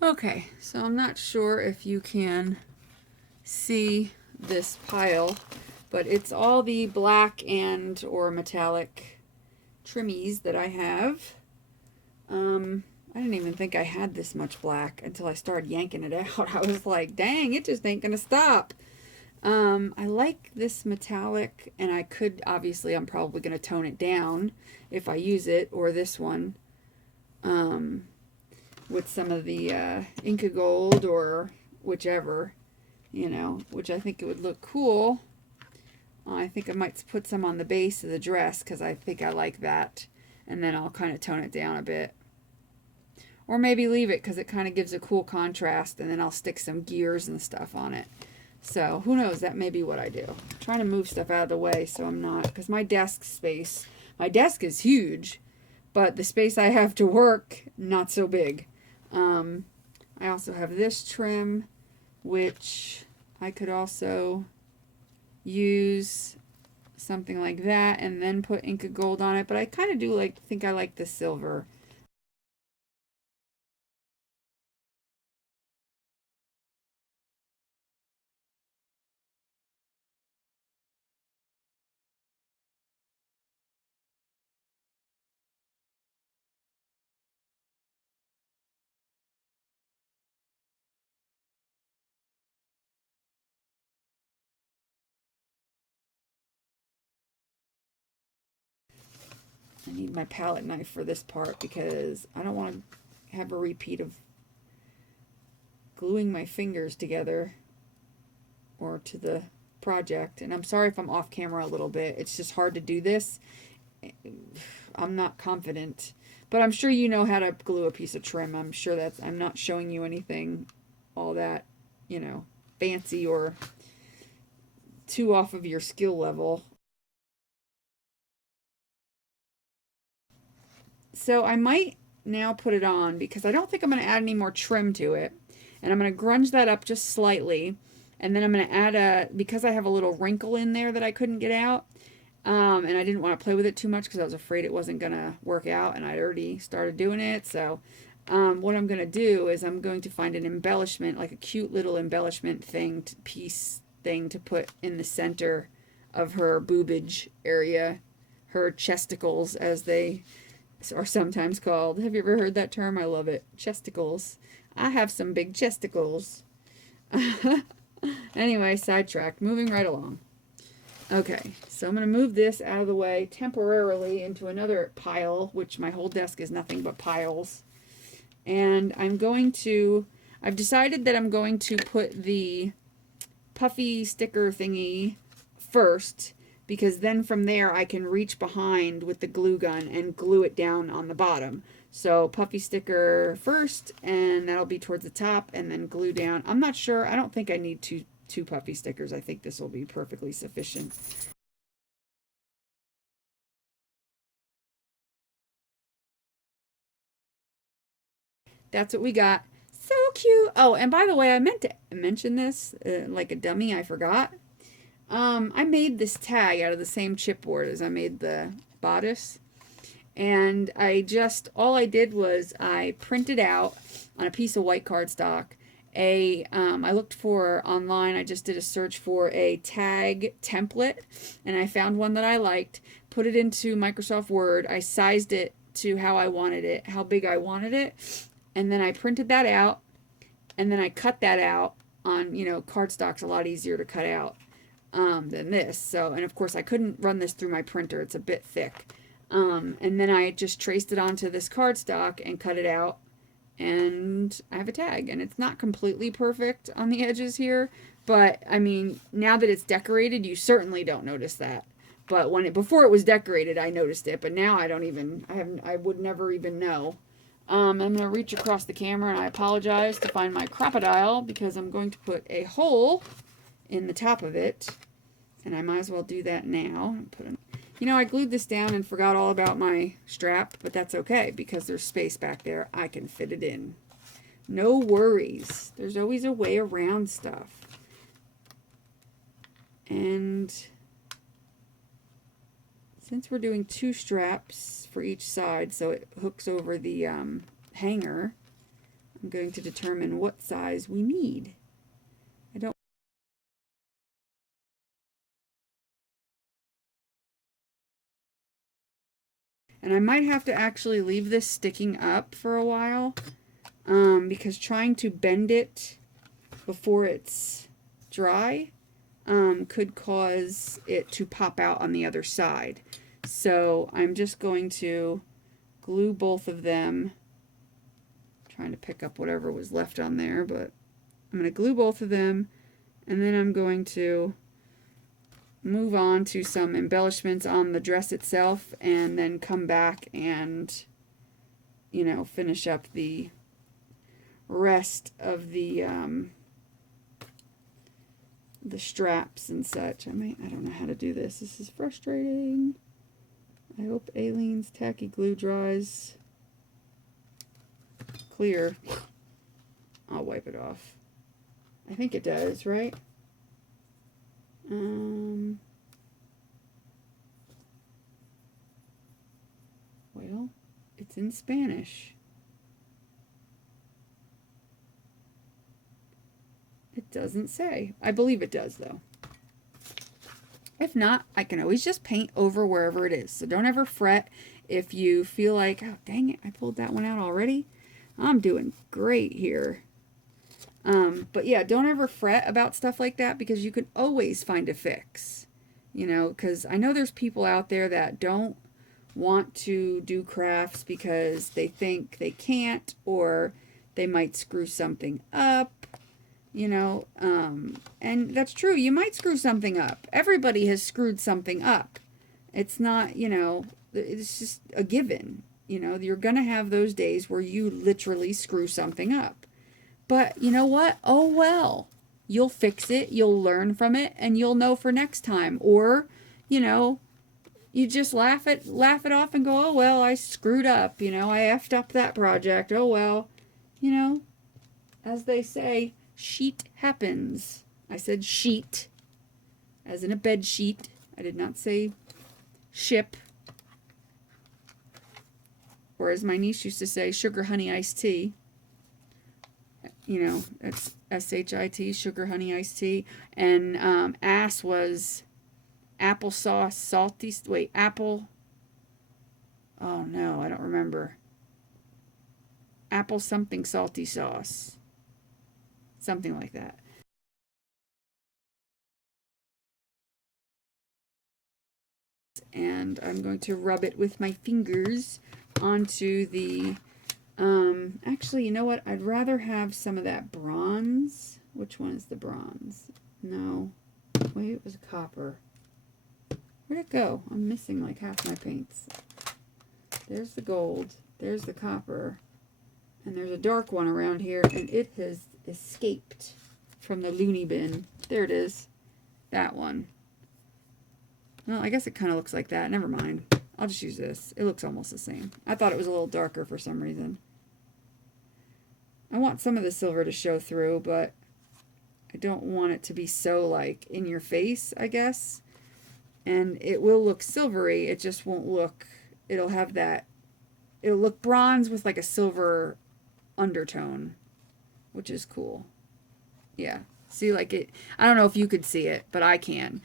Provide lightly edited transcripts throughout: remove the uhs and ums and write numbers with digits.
Okay, so I'm not sure if you can see this pile, but it's all the black and or metallic trimmies that I have. I didn't even think I had this much black until I started yanking it out. I was like, dang, it just ain't gonna stop. I like this metallic, and I could, obviously, I'm probably gonna tone it down if I use it, or this one, um, with some of the Inca Gold or whichever, which I think it would look cool. I think I might put some on the base of the dress because I think I like that. And then I'll kind of tone it down a bit. Or maybe leave it because it kind of gives a cool contrast, and then I'll stick some gears and stuff on it. So who knows, that may be what I do. I'm trying to move stuff out of the way so I'm not, because my desk space, my desk is huge, but the space I have to work, not so big. Um, I also have this trim, which I could also use something like that and then put Inca Gold on it, but I kind of do think I like the silver. I need my palette knife for this part because I don't want to have a repeat of gluing my fingers together or to the project. And I'm sorry if I'm off camera a little bit. It's just hard to do this. I'm not confident, but I'm sure you know how to glue a piece of trim. I'm not showing you anything all that, you know, fancy or too off of your skill level. So I might now put it on because I don't think I'm going to add any more trim to it. And I'm going to grunge that up just slightly. And then I'm going to add because I have a little wrinkle in there that I couldn't get out. And I didn't want to play with it too much because I was afraid it wasn't going to work out. And I'd already started doing it. So what I'm going to do is I'm going to find an embellishment, like a cute little embellishment piece thing to put in the center of her boobage area, her chesticles as they are sometimes called. Have you ever heard that term? I love it. Chesticles. I have some big chesticles. Anyway, sidetracked. Moving right along. Okay, so I'm going to move this out of the way temporarily into another pile, which my whole desk is nothing but piles. And I've decided that I'm going to put the puffy sticker thingy first, because then from there I can reach behind with the glue gun and glue it down on the bottom. So puffy sticker first, and that'll be towards the top, and then glue down. I'm not sure. I don't think I need two puffy stickers. I think this will be perfectly sufficient. That's what we got. So cute. Oh, and by the way, I meant to mention this like a dummy. I forgot. I made this tag out of the same chipboard as I made the bodice. And all I did was I printed out on a piece of white cardstock I looked for online, I just did a search for a tag template, and I found one that I liked, put it into Microsoft Word, I sized it to how I wanted it, how big I wanted it, and then I printed that out, and then I cut that out on, cardstock's a lot easier to cut out than this. So, and of course I couldn't run this through my printer, it's a bit thick. And then I just traced it onto this cardstock and cut it out, and I have a tag. And it's not completely perfect on the edges here, but I mean, now that it's decorated, you certainly don't notice that. But before it was decorated, I noticed it. But now I would never even know. I'm gonna reach across the camera, and I apologize to find my crocodile because I'm going to put a hole in the top of it, and I might as well do that now. I glued this down and forgot all about my strap, but that's okay because there's space back there. I can fit it in. No worries. There's always a way around stuff. And since we're doing 2 straps for each side, so it hooks over the hanger, I'm going to determine what size we need. I don't. And I might have to actually leave this sticking up for a while, because trying to bend it before it's dry could cause it to pop out on the other side. So I'm just going to glue both of them. I'm trying to pick up whatever was left on there, but I'm going to glue both of them, and then I'm going to move on to some embellishments on the dress itself, and then come back and, you know, finish up the rest of the straps and such. I don't know how to do this. This is frustrating. I hope Aileen's tacky glue dries clear. I'll wipe it off. I think it does, right? Well, it's in Spanish. It doesn't say. I believe it does, though. If not, I can always just paint over wherever it is. So don't ever fret if you feel like, oh, dang it, I pulled that one out already. I'm doing great here. But yeah, don't ever fret about stuff like that, because you can always find a fix. You know, because I know there's people out there that don't want to do crafts because they think they can't, or they might screw something up. You know, and that's true. You might screw something up. Everybody has screwed something up. It's not, you know, it's just a given. You know, you're going to have those days where you literally screw something up. But you know what? Oh, well, you'll fix it. You'll learn from it, and you'll know for next time. Or, you know, you just laugh it off and go, oh, well, I screwed up. You know, I effed up that project. Oh, well, you know, as they say, sheet happens. I said sheet, as in a bed sheet. I did not say ship. Or as my niece used to say, sugar, honey, iced tea. You know, that's S-H-I-T, sugar, honey, iced tea. And ass was applesauce, salty, wait, apple. Oh, no, I don't remember. Apple something salty sauce. Something like that. And I'm going to rub it with my fingers onto the, actually, you know what? I'd rather have some of that bronze. Which one is the bronze? No. Wait, it was copper. Where'd it go? I'm missing like half my paints. There's the gold. There's the copper. And there's a dark one around here, and it has escaped from the loony bin. There it is. That one. Well, I guess it kind of looks like that. Never mind. I'll just use this. It looks almost the same. I thought it was a little darker for some reason. I want some of the silver to show through, but I don't want it to be so, like, in your face, I guess. And it will look silvery. It just won't look... It'll have that... It'll look bronze with, like, a silver undertone, which is cool. Yeah. See, like it... I don't know if you could see it, but I can.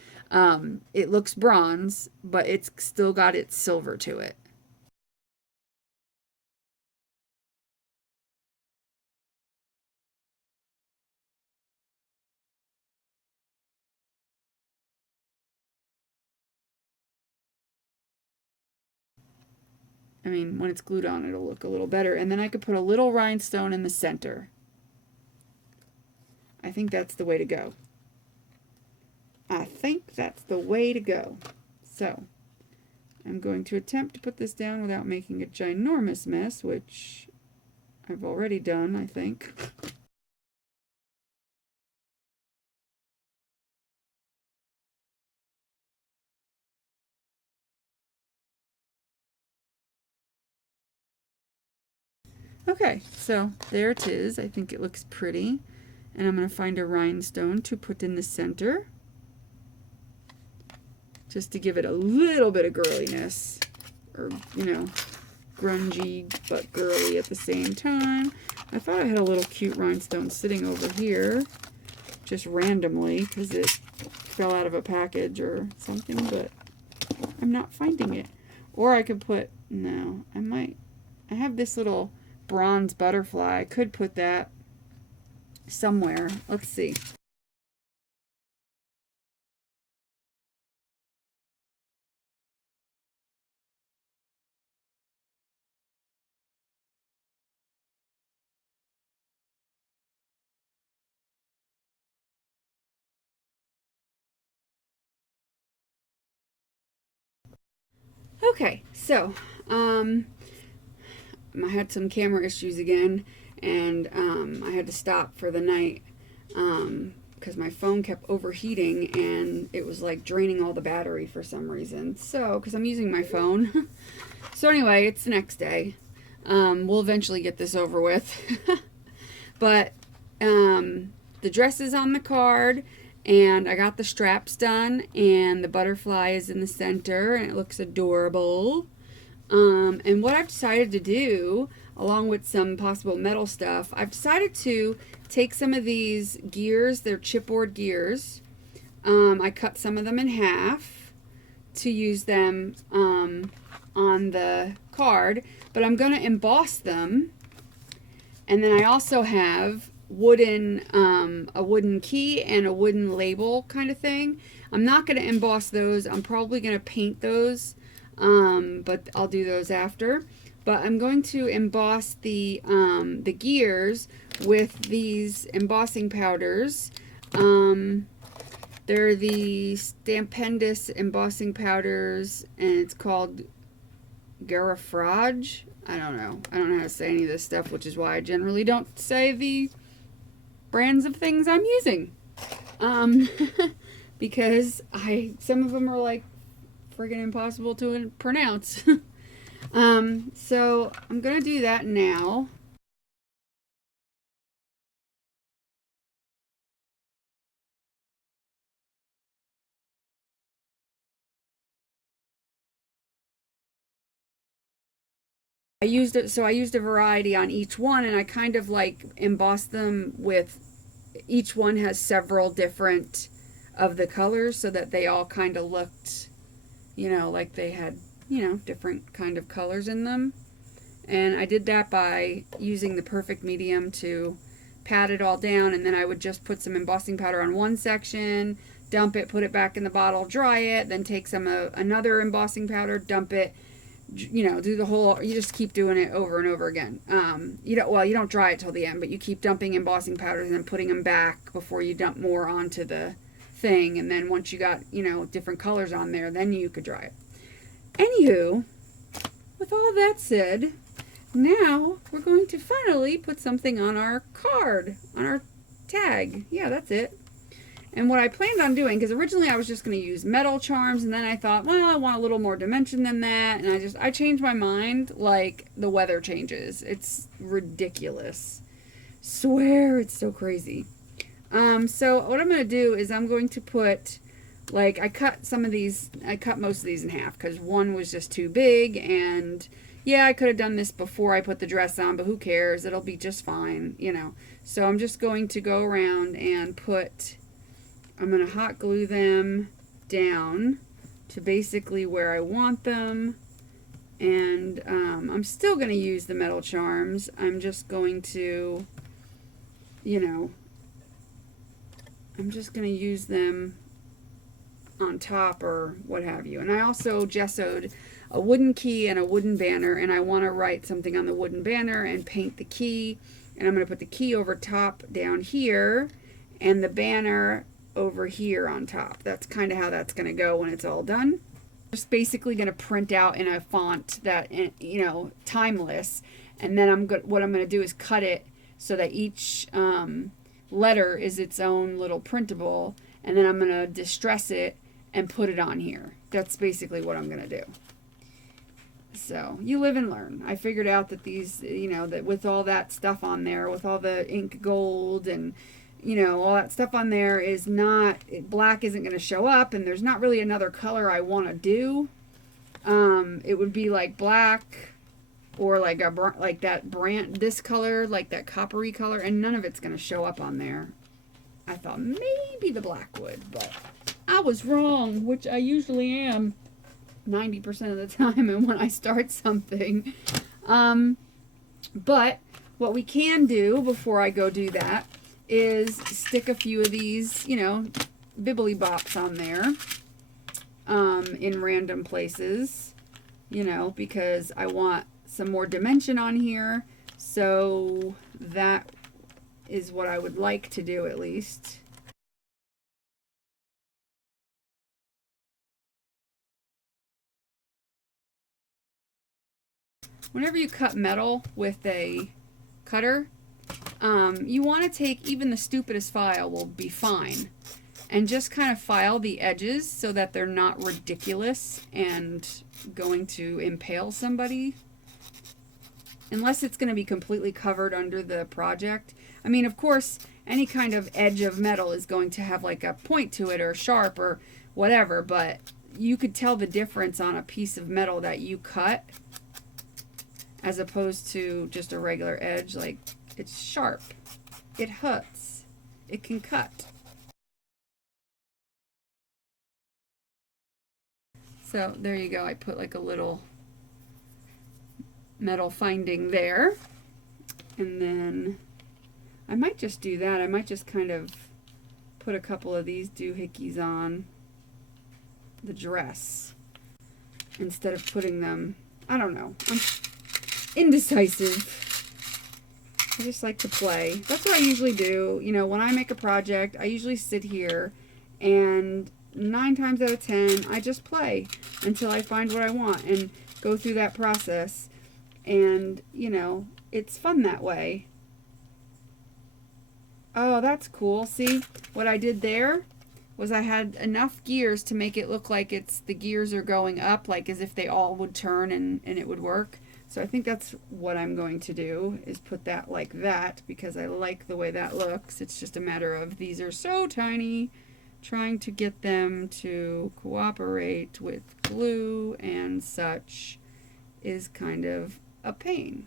It looks bronze, but it's still got its silver to it. I mean, when it's glued on, it'll look a little better. And then I could put a little rhinestone in the center. I think that's the way to go. I think that's the way to go. So, I'm going to attempt to put this down without making a ginormous mess, which I've already done, I think. Okay, so there it is. I think it looks pretty. And I'm going to find a rhinestone to put in the center, just to give it a little bit of girliness, or, you know, grungy but girly at the same time. I thought I had a little cute rhinestone sitting over here, just randomly, because it fell out of a package or something, but I'm not finding it. Or I could put, no, I have this little bronze butterfly. I could put that somewhere. Let's see. Okay, so I had some camera issues again, and I had to stop for the night because my phone kept overheating and it was like draining all the battery for some reason. So, because I'm using my phone. So anyway, it's the next day. We'll eventually get this over with. But the dress is on the card, and I got the straps done, and the butterfly is in the center, and it looks adorable. And what I've decided to do, along with some possible metal stuff, I've decided to take some of these gears, they're chipboard gears. I cut some of them in half to use them on the card, but I'm going to emboss them. And then I also have a wooden key and a wooden label kind of thing. I'm not going to emboss those. I'm probably going to paint those, but I'll do those after. But I'm going to emboss the gears with these embossing powders. They're the Stampendous embossing powders, and it's called Garafrage. I don't know. I don't know how to say any of this stuff, which is why I generally don't say the brands of things I'm using. Because some of them are like friggin' impossible to pronounce. So I'm gonna do that now. I used a variety on each one, and I kind of like embossed them with, each one has several different of the colors so that they all kind of looked, like they had, different kind of colors in them. And I did that by using the perfect medium to pat it all down, and then I would just put some embossing powder on one section, dump it, put it back in the bottle, dry it, then take some another embossing powder, dump it, do the whole, you just keep doing it over and over again. You don't dry it till the end, but you keep dumping embossing powders and then putting them back before you dump more onto the thing. And then once you got, different colors on there, then you could dry it. Anywho, with all that said, now we're going to finally put something on our card, on our tag. Yeah, that's it. And what I planned on doing, because originally I was just going to use metal charms, and then I thought, well, I want a little more dimension than that, and I changed my mind like the weather changes. It's ridiculous. Swear, it's so crazy. So what I'm going to do is I'm going to put, like, I cut most of these in half, because one was just too big, and yeah, I could have done this before I put the dress on, but who cares? It'll be just fine, So I'm just going to go around and I'm going to hot glue them down to basically where I want them. And I'm still going to use the metal charms. I'm just going to, I'm just going to use them on top or what have you. And I also gessoed a wooden key and a wooden banner, and I want to write something on the wooden banner and paint the key. And I'm going to put the key over top down here and the banner over here on top. That's kind of how that's going to go when it's all done. Just basically going to print out in a font that, timeless, and then what I'm going to do is cut it so that each letter is its own little printable, and then I'm going to distress it and put it on here. That's basically what I'm going to do. So you live and learn. I figured out that these, that with all that stuff on there, with all the ink gold and all that stuff on there, is not, black isn't going to show up, and there's not really another color I want to do. It would be like black, or like like that brand, this color, like that coppery color, and none of it's going to show up on there. I thought maybe the black would, but I was wrong, which I usually am 90% of the time and when I start something. But what we can do before I go do that is stick a few of these, you know, bibbly bops on there in random places, you know, because I want some more dimension on here. So that is what I would like to do, at least. Whenever you cut metal with a cutter, you want to take even the stupidest file will be fine, and just kind of file the edges so that they're not ridiculous and going to impale somebody, unless it's going to be completely covered under the project. I mean, of course, any kind of edge of metal is going to have like a point to it or sharp or whatever, but you could tell the difference on a piece of metal that you cut as opposed to just a regular edge. Like, it's sharp, it hurts, it can cut. So there you go. I put like a little metal finding there, and then I might just do that. I might just kind of put a couple of these doohickeys on the dress instead of putting them, I don't know, I'm indecisive. I just like to play. That's what I usually do. You know, when I make a project, I usually sit here and 9 times out of 10, I just play until I find what I want and go through that process. And, you know, it's fun that way. Oh, that's cool. See, what I did there was I had enough gears to make it look like the gears are going up, like as if they all would turn and it would work. So I think that's what I'm going to do, is put that like that, because I like the way that looks. It's just a matter of, these are so tiny, trying to get them to cooperate with glue and such is kind of a pain.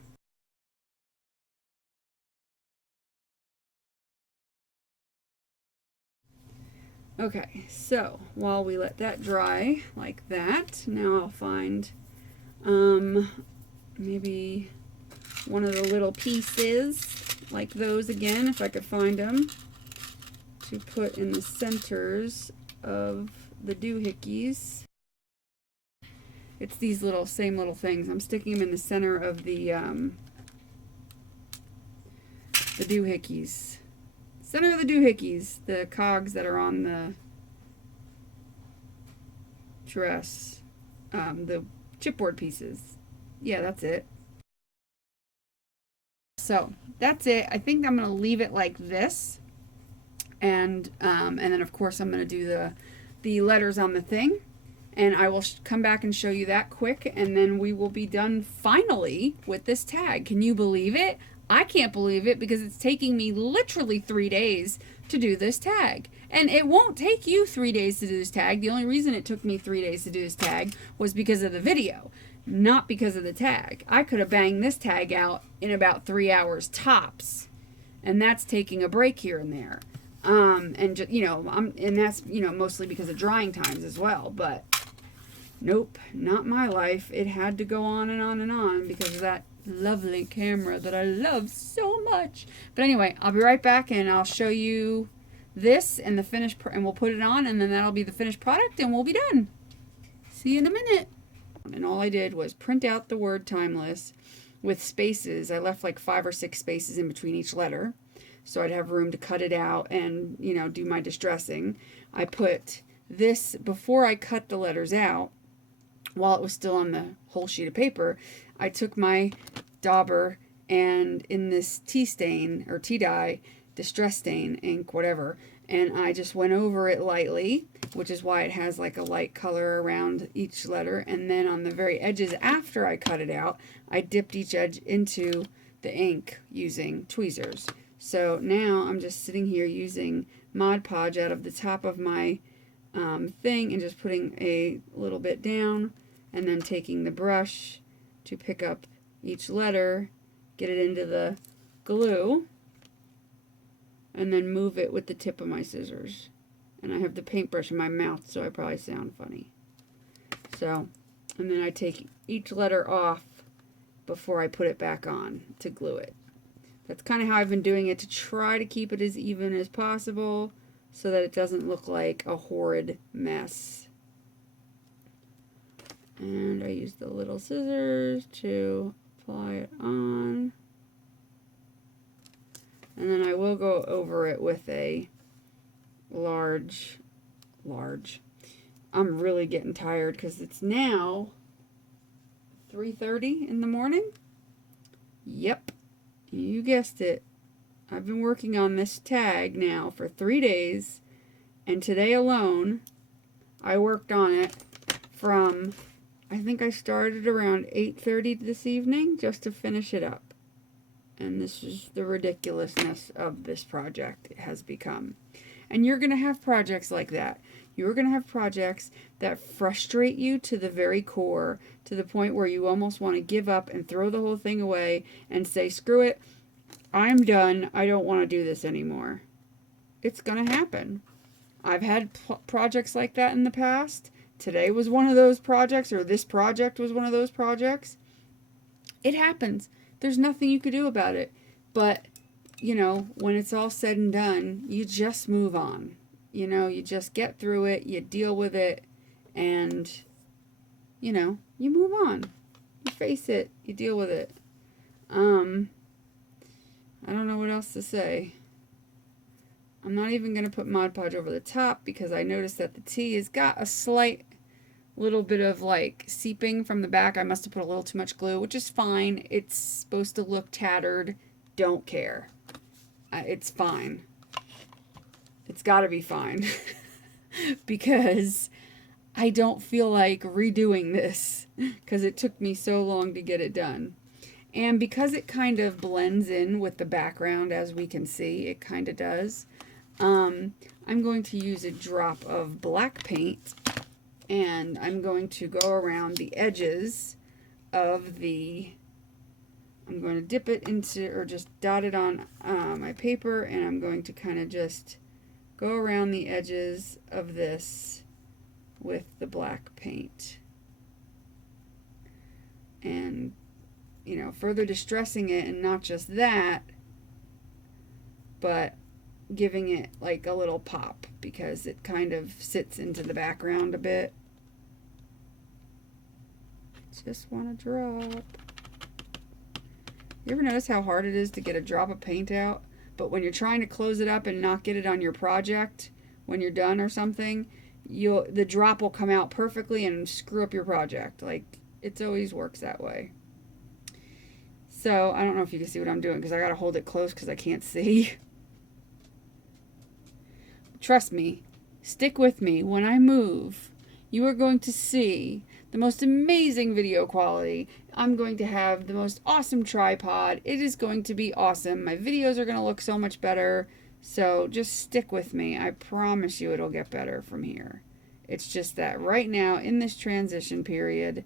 Okay, so while we let that dry like that, now I'll find maybe one of the little pieces like those again, if I could find them, to put in the centers of the doohickeys. It's these same little things. I'm sticking them in the center of the doohickeys. Center of the doohickeys, the cogs that are on the dress, the chipboard pieces. Yeah, that's it. So that's it. I think I'm going to leave it like this, and then of course I'm going to do the letters on the thing, and I will come back and show you that quick, and then we will be done finally with this tag. Can you believe it? I can't believe it, because it's taking me literally 3 days to do this tag. And it won't take you 3 days to do this tag. The only reason it took me 3 days to do this tag was because of the video, not because of the tag. I could have banged this tag out in about 3 hours tops, and that's taking a break here and there. And just, you know, and that's, you know, mostly because of drying times as well. But nope, not my life. It had to go on and on and on because of that lovely camera that I love so much. But anyway, I'll be right back, and I'll show you this and the finished, and we'll put it on, and then that'll be the finished product, and we'll be done. See you in a minute. And all I did was print out the word timeless with spaces. I left like 5 or 6 spaces in between each letter, so I'd have room to cut it out and, you know, do my distressing. I put this, before I cut the letters out, while it was still on the whole sheet of paper, I took my dauber, and in this tea stain, or tea dye, distress stain ink, whatever, and I just went over it lightly, which is why it has like a light color around each letter. And then on the very edges, after I cut it out, I dipped each edge into the ink using tweezers. So now I'm just sitting here using Mod Podge out of the top of my thing, and just putting a little bit down, and then taking the brush to pick up, each letter, get it into the glue, and then move it with the tip of my scissors. And I have the paintbrush in my mouth, so I probably sound funny. So, and then I take each letter off before I put it back on to glue it. That's kind of how I've been doing it, to try to keep it as even as possible so that it doesn't look like a horrid mess. And I use the little scissors to apply it on. And then I will go over it with a large. I'm really getting tired because it's now 3:30 in the morning. Yep, you guessed it. I've been working on this tag now for 3 days, and today alone I worked on it from, I think I started around 8:30 this evening just to finish it up. And this is the ridiculousness of this project it has become. And you're going to have projects like that. You're going to have projects that frustrate you to the very core, to the point where you almost want to give up and throw the whole thing away and say, screw it, I'm done, I don't want to do this anymore. It's going to happen. I've had projects like that in the past. Today was one of those projects, or this project was one of those projects. It happens. There's nothing you could do about it. But, you know, when it's all said and done, you just move on. You know, you just get through it, you deal with it, and, you know, you move on. You face it, you deal with it. I don't know what else to say. I'm not even going to put Mod Podge over the top because I noticed that the tea has got a slight little bit of like seeping from the back. I must have put a little too much glue, which is fine. It's supposed to look tattered. Don't care. It's fine. It's got to be fine because I don't feel like redoing this because it took me so long to get it done. And because it kind of blends in with the background, as we can see, it kind of does. I'm going to use a drop of black paint, and I'm going to go around the edges of the, I'm going to dip it into, or just dot it on my paper, and I'm going to kind of just go around the edges of this with the black paint. And, you know, further distressing it, and not just that, but giving it like a little pop because it kind of sits into the background a bit. Just want to drop. You ever notice how hard it is to get a drop of paint out? But when you're trying to close it up and not get it on your project when you're done or something, the drop will come out perfectly and screw up your project. Like, it always works that way. So I don't know if you can see what I'm doing because I got to hold it close because I can't see. Trust me, stick with me. When I move, you are going to see the most amazing video quality. I'm going to have the most awesome tripod. It is going to be awesome. My videos are going to look so much better. So just stick with me. I promise you it'll get better from here. It's just that right now in this transition period,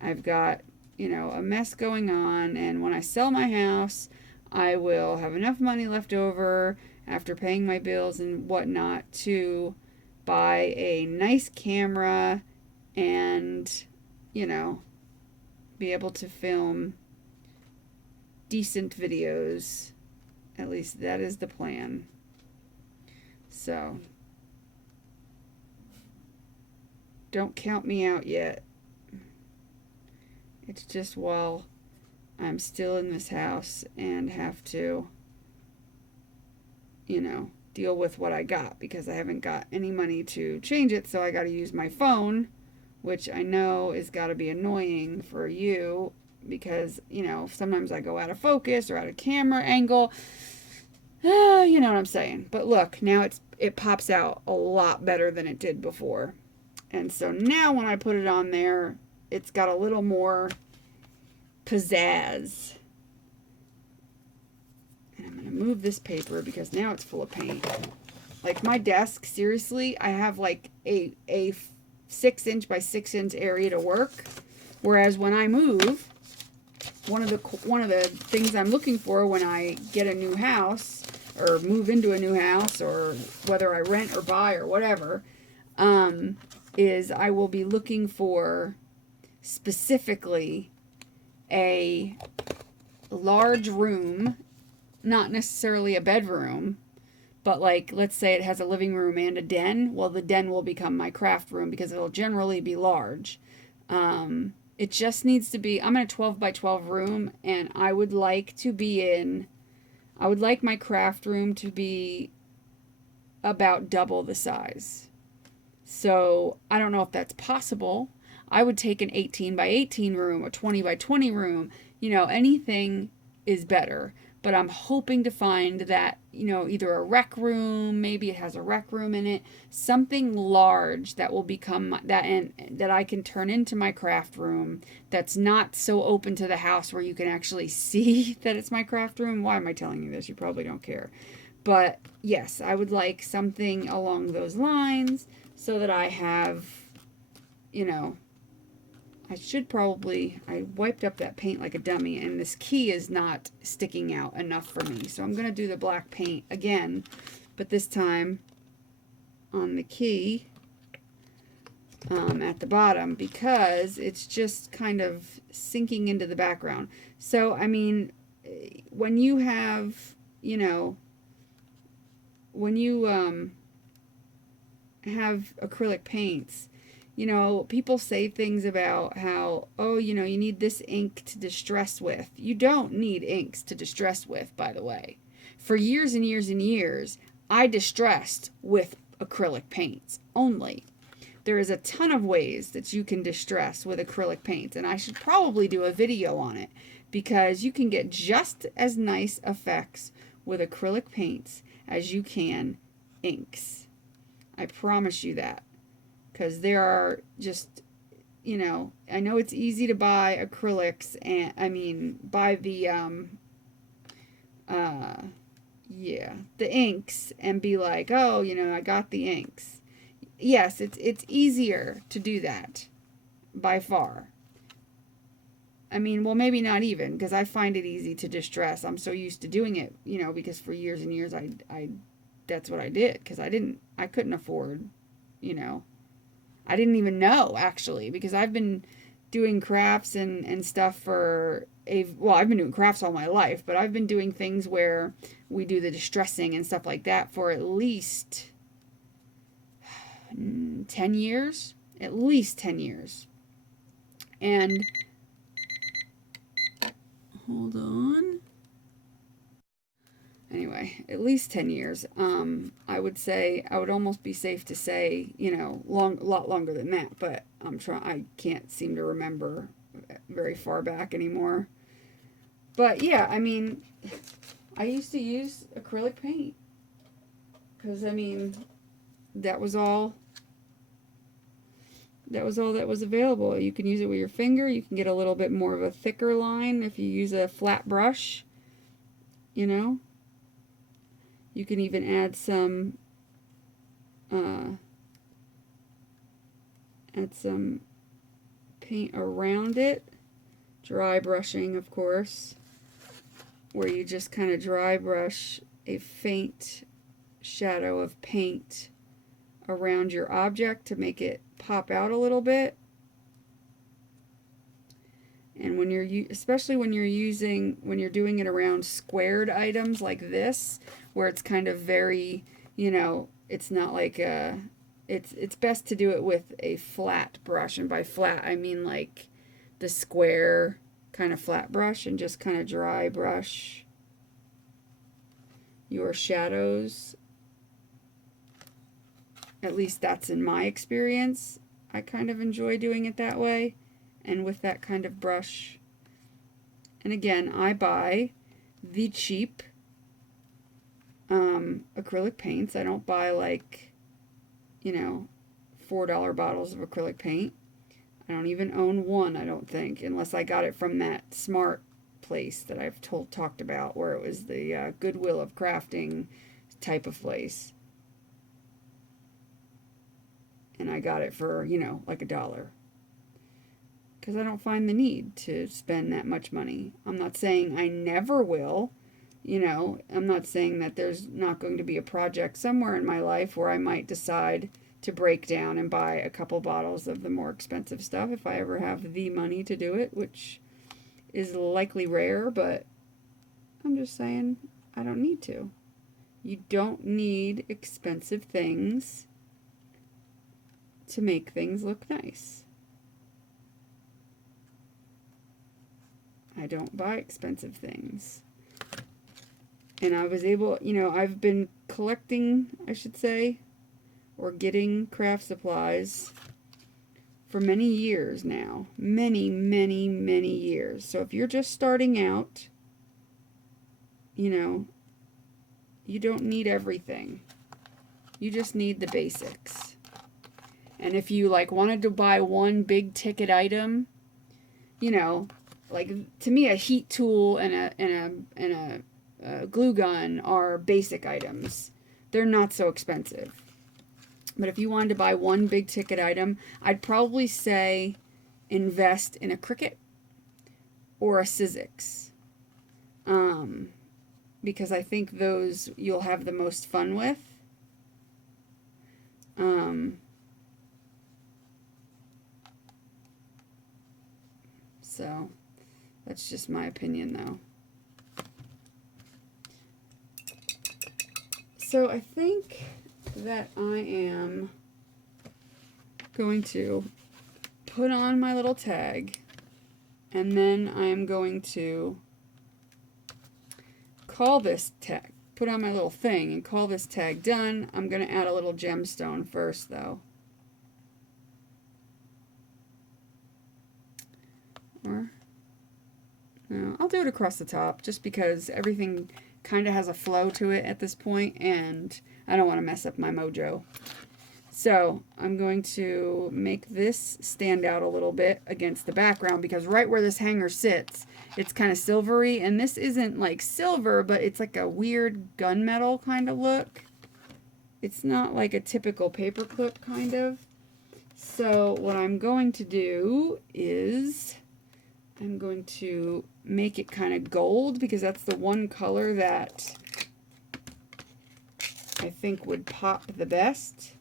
I've got, you know, a mess going on. And when I sell my house, I will have enough money left over after paying my bills and whatnot to buy a nice camera and, you know, be able to film decent videos. At least that is the plan. So, don't count me out yet. It's just while I'm still in this house and have to, you know, deal with what I got because I haven't got any money to change it, so I got to use my phone, which I know is got to be annoying for you because, you know, sometimes I go out of focus or out of camera angle. You know what I'm saying. But look, now it pops out a lot better than it did before. And so now when I put it on there, it's got a little more pizzazz. And I'm going to move this paper because now it's full of paint. Like my desk, seriously, I have like a 6-inch by 6-inch area to work. Whereas when I move, one of the things I'm looking for when I get a new house or move into a new house, or whether I rent or buy or whatever, is I will be looking for specifically a large room, not necessarily a bedroom, but like, let's say it has a living room and a den. Well, the den will become my craft room because it'll generally be large. It just needs to be, I'm in a 12 by 12 room, and I would like my craft room to be about double the size. So I don't know if that's possible. I would take an 18 by 18 room, a 20 by 20 room, anything is better. But I'm hoping to find that, either a rec room, maybe it has a rec room in it, something large that will become that, and that I can turn into my craft room, that's not so open to the house where you can actually see that it's my craft room. Why am I telling you this? You probably don't care. But yes, I would like something along those lines so that I have, I wiped up that paint like a dummy, and this key is not sticking out enough for me. So I'm going to do the black paint again, but this time on the key at the bottom, because it's just kind of sinking into the background. So, I mean, when you have, when you have acrylic paints, people say things about how, oh, you need this ink to distress with. You don't need inks to distress with, by the way. For years and years and years, I distressed with acrylic paints only. There is a ton of ways that you can distress with acrylic paints, and I should probably do a video on it, because you can get just as nice effects with acrylic paints as you can inks. I promise you that. Because there are just, I know it's easy to buy acrylics, and buy the the inks and be like, oh, I got the inks. Yes, it's easier to do that by far. Well, maybe not even, because I find it easy to distress. I'm so used to doing it, because for years and years I that's what I did, because I couldn't afford, I didn't even know, actually, because I've been doing crafts and stuff I've been doing crafts all my life, but I've been doing things where we do the distressing and stuff like that for at least 10 years. At least 10 years. And, hold on. Anyway, at least 10 years. I would almost be safe to say, a lot longer than that, but I can't seem to remember very far back anymore. But yeah, I used to use acrylic paint, because that was all that was available. You can use it with your finger. You can get a little bit more of a thicker line if you use a flat brush, You can even add some paint around it. Dry brushing, of course, where you just kind of dry brush a faint shadow of paint around your object to make it pop out a little bit. And especially when you're doing it around squared items like this, where it's kind of very, it's not like it's best to do it with a flat brush. And by flat, I mean like the square kind of flat brush, and just kind of dry brush your shadows. At least that's in my experience. I kind of enjoy doing it that way, and with that kind of brush. And again, I buy the cheap acrylic paints. I don't buy like, $4 bottles of acrylic paint. I don't even own one, I don't think, unless I got it from that Smart place that I've talked about, where it was the Goodwill of Crafting type of place. And I got it for, like $1. because I don't find the need to spend that much money. I'm not saying I never will. You know, I'm not saying that there's not going to be a project somewhere in my life where I might decide to break down and buy a couple bottles of the more expensive stuff if I ever have the money to do it, which is likely rare, but I'm just saying I don't need to. You don't need expensive things to make things look nice. I don't buy expensive things. And I was able, you know, I've been collecting, I should say, or getting craft supplies for many years now. Many, many, many years. So if you're just starting out, you know, you don't need everything. You just need the basics. And if you like wanted to buy one big ticket item, you know, like to me a heat tool and a glue gun are basic items. They're not so expensive. But if you wanted to buy one big ticket item, I'd probably say invest in a Cricut or a Sizzix. Because I think those you'll have the most fun with. So that's just my opinion though. So I think that I am going to put on my little tag, and then I'm going to call this tag, put on my little thing and call this tag done. I'm going to add a little gemstone first though. Or, no, I'll do it across the top just because everything kind of has a flow to it at this point, and I don't want to mess up my mojo. So I'm going to make this stand out a little bit against the background because right where this hanger sits, it's kind of silvery, and this isn't like silver, but it's like a weird gunmetal kind of look. It's not like a typical paperclip kind of. So what I'm going to do is I'm going to make it kind of gold because that's the one color that I think would pop the best.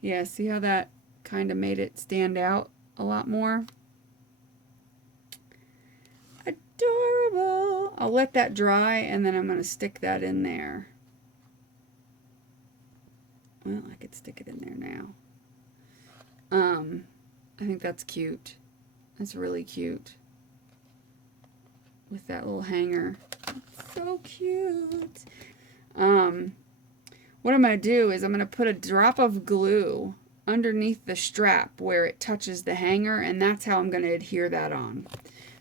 Yeah, see how that kind of made it stand out a lot more? Adorable! I'll let that dry and then I'm going to stick that in there. Well, I could stick it in there now. I think that's cute. That's really cute. With that little hanger. So cute. What I'm going to do is I'm going to put a drop of glue underneath the strap where it touches the hanger, and that's how I'm going to adhere that on.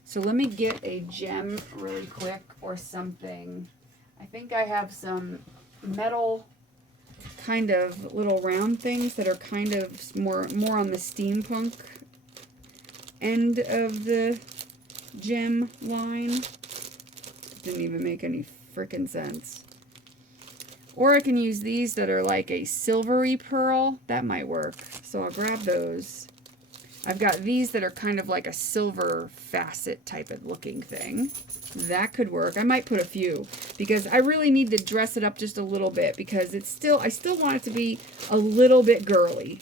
So let me get a gem really quick or something. I think I have some metal kind of little round things that are kind of more on the steampunk end of the gem line. Didn't even make any freaking sense. Or I can use these that are like a silvery pearl. That might work. So I'll grab those. I've got these that are kind of like a silver facet type of looking thing. That could work. I might put a few because I really need to dress it up just a little bit because it's still, I still want it to be a little bit girly.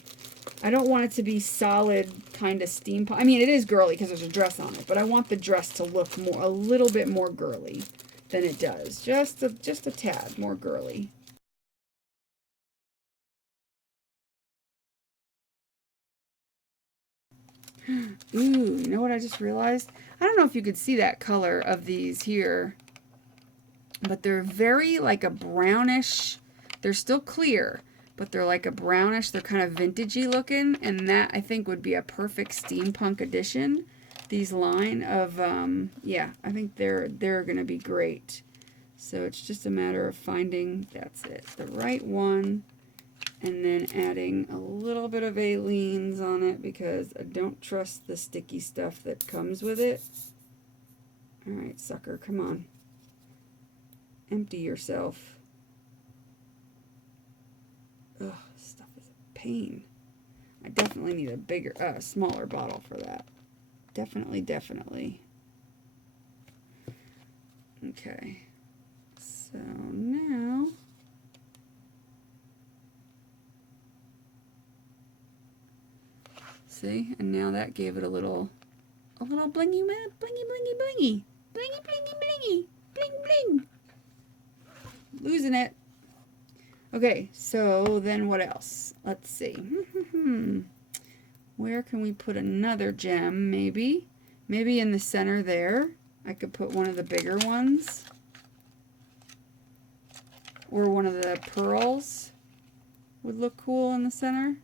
I don't want it to be solid kind of steampunk. I mean, it is girly because there's a dress on it, but I want the dress to look more, a little bit more girly than it does. Just a tad more girly. Ooh, you know what I just realized? I don't know if you could see that color of these here, but they're very like a brownish. They're still clear, but they're like a brownish. They're kind of vintagey looking, and that I think would be a perfect steampunk addition. These line of, yeah, I think they're going to be great. So it's just a matter of finding, that's it, the right one. And then adding a little bit of Aleene's on it because I don't trust the sticky stuff that comes with it. Alright, sucker, come on. Empty yourself. Ugh, stuff is a pain. I definitely need a bigger, smaller bottle for that. Definitely, definitely. Okay. So now, see, and now that gave it a little blingy, blingy, blingy, blingy, blingy, blingy, blingy, bling, bling. Losing it. Okay, so then what else? Let's see. Where can we put another gem, maybe? Maybe in the center there. I could put one of the bigger ones. Or one of the pearls would look cool in the center.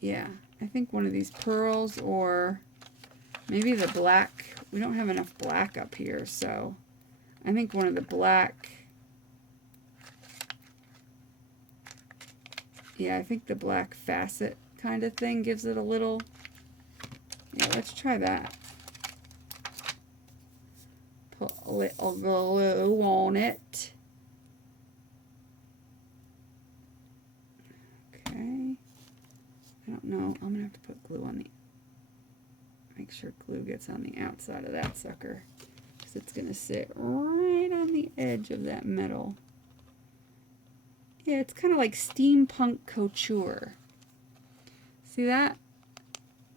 Yeah, I think one of these pearls or maybe the black. We don't have enough black up here, so I think one of the black. Yeah, I think the black facet kind of thing gives it a little. Yeah, let's try that. Put a little glue on it. Okay. I don't know. I'm going to have to put glue on the. Make sure glue gets on the outside of that sucker. Because it's going to sit right on the edge of that metal. Yeah, it's kind of like steampunk couture. See that?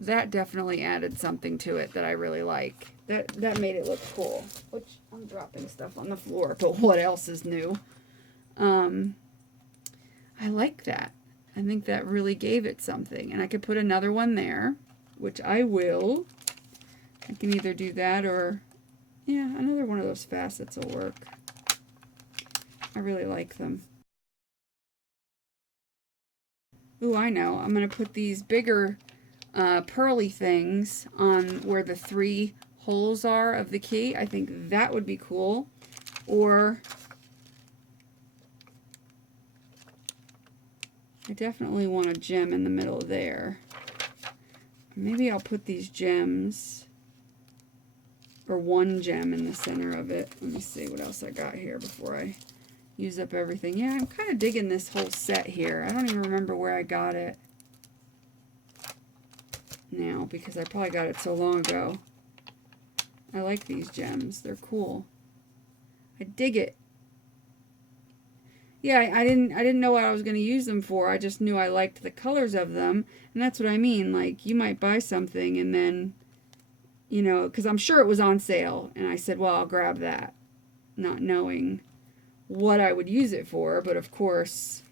That definitely added something to it that I really like. That made it look cool. Which, I'm dropping stuff on the floor, but what else is new? I like that. I think that really gave it something. And I could put another one there, which I will. I can either do that or, yeah, another one of those facets will work. I really like them. Ooh, I know. I'm going to put these bigger pearly things on where the 3 holes are of the key. I think that would be cool. Or I definitely want a gem in the middle there. Maybe I'll put these gems or one gem in the center of it. Let me see what else I got here before I use up everything. Yeah, I'm kind of digging this whole set here. I don't even remember where I got it now because I probably got it so long ago. I like these gems. They're cool. I dig it. Yeah, I didn't know what I was going to use them for. I just knew I liked the colors of them. And that's what I mean. Like, you might buy something and then, you know, because I'm sure it was on sale. And I said, well, I'll grab that. Not knowing what I would use it for. But of course,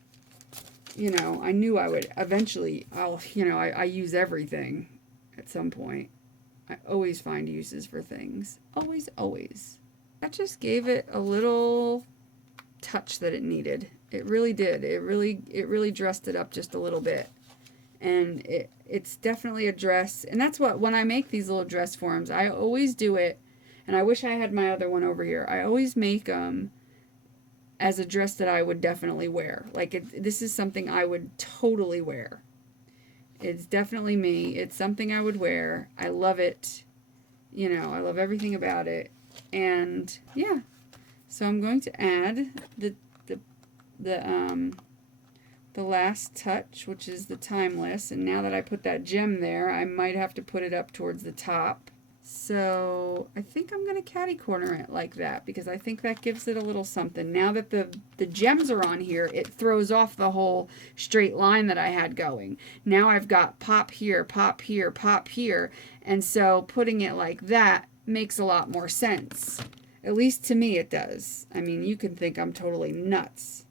you know, I knew I would eventually, I use everything at some point. I always find uses for things. Always, always. That just gave it a little touch that it needed. It really did. It really dressed it up just a little bit. And it's definitely a dress. And that's what, when I make these little dress forms, I always do it. And I wish I had my other one over here. I always make them as a dress that I would definitely wear. Like, this is something I would totally wear. It's definitely me. It's something I would wear. I love it. You know, I love everything about it. And yeah. So I'm going to add the last touch, which is the timeless. And now that I put that gem there, I might have to put it up towards the top. So I think I'm going to catty corner it like that because I think that gives it a little something. Now that the gems are on here, it throws off the whole straight line that I had going. Now I've got pop here, pop here, pop here. And so putting it like that makes a lot more sense. At least to me it does. I mean, you can think I'm totally nuts.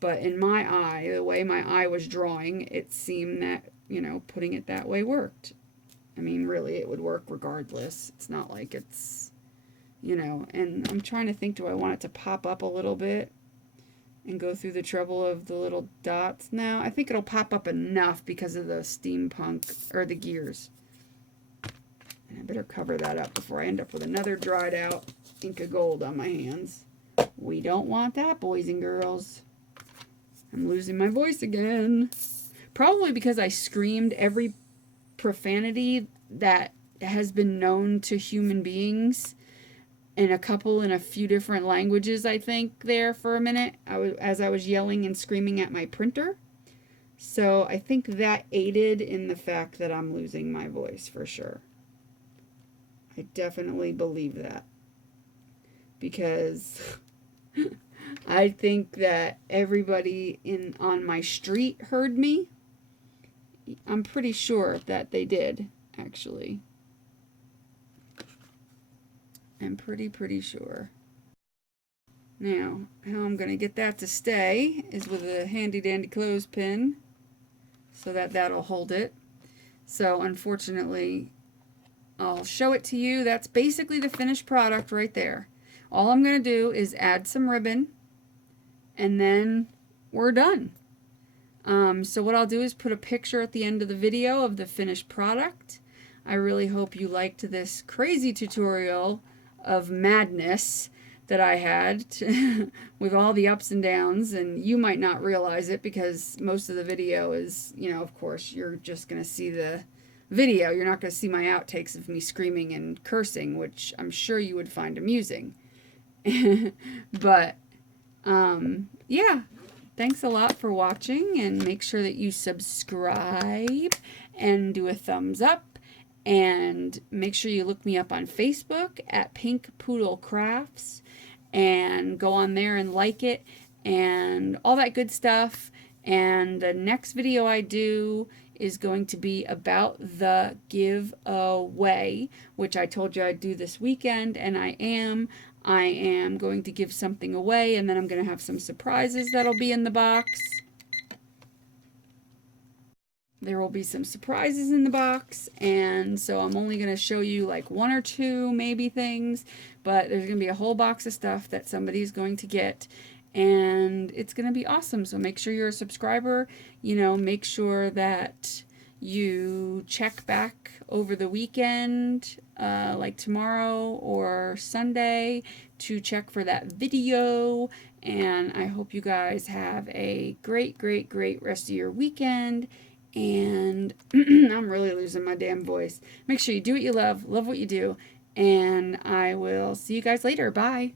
But in my eye, the way my eye was drawing, it seemed that, you know, putting it that way worked. I mean, really, it would work regardless. It's not like it's, you know, and I'm trying to think, do I want it to pop up a little bit and go through the trouble of the little dots? No, I think it'll pop up enough because of the steampunk, or the gears. And I better cover that up before I end up with another dried out ink of gold on my hands. We don't want that, boys and girls. I'm losing my voice again. Probably because I screamed every profanity that has been known to human beings and a couple in a few different languages, I think, there for a minute as I was yelling and screaming at my printer. So I think that aided in the fact that I'm losing my voice for sure. I definitely believe that, because I think that everybody on my street heard me. I'm pretty sure that they did, actually. I'm pretty sure. Now, how I'm going to get that to stay is with a handy dandy clothespin, so that that'll hold it. So unfortunately, I'll show it to you. That's basically the finished product right there. All I'm going to do is add some ribbon, and then we're done. So what I'll do is put a picture at the end of the video of the finished product. I really hope you liked this crazy tutorial of madness that I had with all the ups and downs, and you might not realize it because most of the video is, you know, of course, you're just going to see the video. You're not going to see my outtakes of me screaming and cursing, which I'm sure you would find amusing. But, yeah. Thanks a lot for watching, and make sure that you subscribe and do a thumbs up, and make sure you look me up on Facebook at Pink Poodle Crafts, and go on there and like it and all that good stuff. And the next video I do is going to be about the giveaway, which I told you I'd do this weekend, and I am going to give something away, and then I'm going to have some surprises that'll be in the box. There will be some surprises in the box, and so I'm only going to show you like one or two maybe things, but there's going to be a whole box of stuff that somebody's going to get, and it's going to be awesome. So make sure you're a subscriber. You know, make sure that you check back over the weekend, like tomorrow or Sunday, to check for that video. And I hope you guys have a great rest of your weekend. And I'm really losing my damn voice. Make sure you do what you love what you do, and I will see you guys later. Bye.